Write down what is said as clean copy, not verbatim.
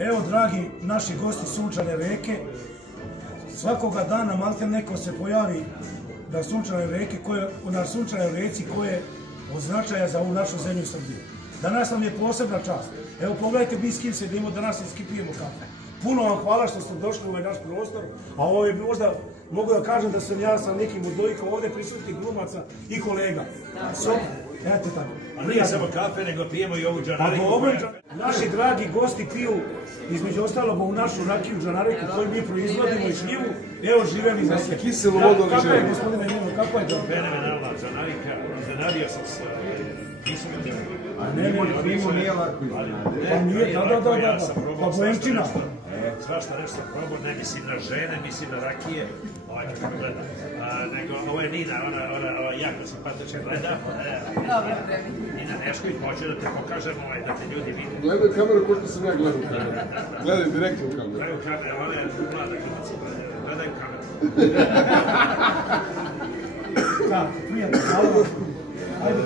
Evo, dragi naši gosti Sunčane Reke, svakoga dana malte neko se pojavi na Sunčanoj Reki, na Sunčanoj Reci koje od značaja za ovu našu zemlju Srbiju. Danas nam je posebna čast. Evo, pogledajte mi s kim sedimo, danas iskipijemo kafe. Puno vam hvala što ste došli u ovaj naš prostor, a ovo je možda, mogu da kažem da sam ja sa nekim od dojka ovdje prisutnih glumaca i kolega. Eto tako. A nije samo kafe, nego pijemo i ovu džanariku. Naši dragi gosti piju, između ostalog, u našu rakiju džanariku koju mi proizvodimo i šljivu. Evo, živeli za sve. Kiselu vodu ne živeli. Kako je, gospodine Nino, kako je to? Fenomenalna džanarika, iznenadio sam se. Nisam je Vimo nije lako iznenaditi. Pa nije, da. Pa Bojančina. Svašta nešto sam probao, ne mislim na žene, mislim na rakije. Kako gleda. Nego, ovo je Nina, ona jako simpatična gleda. Dobro, vremi. Nina Nešković, hoće da te pokažem, da te ljudi vidi. Gledaj kameru ko što sam ja gledao kameru. Gledaj direktno u kameru. Gledaju kameru, ona je mlada glumica. Gledaju kameru. Tako, prijatno, hvala vam. Ajde,